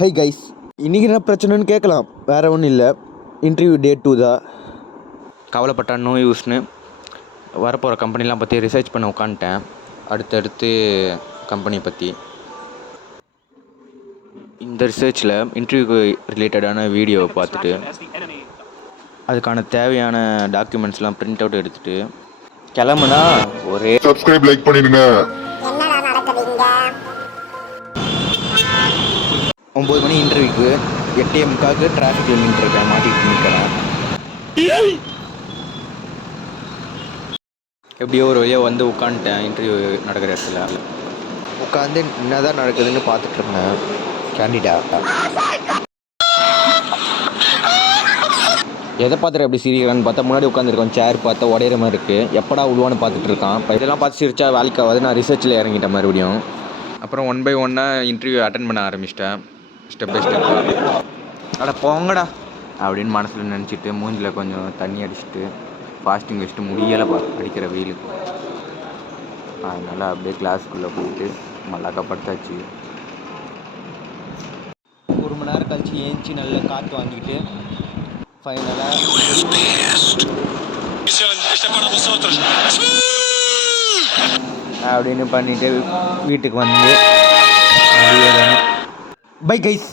Hi guys, இன்றைக்கி என்ன பிரச்சனைன்னு கேட்கலாம். வேறு ஒன்றும் இல்லை, இன்டர்வியூ டே 2 தான். கவலைப்பட்டா நோ யூஸ்னு வரப்போகிற கம்பெனிலாம் பற்றி ரிசர்ச் பண்ண உட்காந்துட்டேன். அடுத்தடுத்து கம்பெனி பற்றி இந்த ரிசர்ச்சில் இன்டர்வியூக்கு ரிலேட்டடான வீடியோவை பார்த்துட்டு அதுக்கான தேவையான டாக்குமெண்ட்ஸ்லாம் பிரிண்ட் அவுட் எடுத்துகிட்டு கிளம்புனா ஒரே சப்ஸ்கிரைப் லைக் பண்ணிடுங்க. 9 மணி இன்டர்வியூக்கு 8:45 டிராஃபிக்கில் நின்றுருக்கேன், மாட்டிகிட்டு நிற்கிறேன். எப்படியோ ஒரு வழியாக வந்து உட்காந்துட்டேன். இன்டர்வியூ நடக்கிற இடத்துல உட்காந்து என்ன தான் நடக்குதுன்னு பார்த்துட்டு இருந்தேன். கேண்டிடேட் எதை பார்த்துட்டு எப்படி சிரிக்கிறான்னு பார்த்தா முன்னாடி உட்காந்துருக்கோம். சேர் பார்த்தா உடையிற மாதிரி இருக்குது. எப்படா விடுவான்னு பார்த்துட்டு இருக்கான். இப்போ இதெல்லாம் பார்த்து சிரிச்சா வேலைக்கு ஆகாது. நான் ரிசர்ச்சில் இறங்கிட்டேன் மறுபடியும். அப்புறம் 1 by 1 இன்டர்வியூ அட்டன் பண்ண ஆரம்பிச்சிட்டேன், ஸ்டெப் பை ஸ்டெப்பாக. அட போங்கடா அப்படின்னு மனசில் நினச்சிட்டு மூஞ்சில் கொஞ்சம் தண்ணி அடிச்சுட்டு ஃபாஸ்டிங் வச்சுட்டு முடியலை அடிக்கிற வெயிலுக்கு. அதனால் அப்படியே கிளாஸுக்குள்ளே போயிட்டு மல்லாக்கா படுத்தாச்சு. 1 மணி நேரம் கழிச்சு ஏஞ்சி நல்ல காற்று வாங்கிட்டு ஃபைனலாக அப்படின்னு பண்ணிவிட்டு வீட்டுக்கு வந்து பை கைஸ்.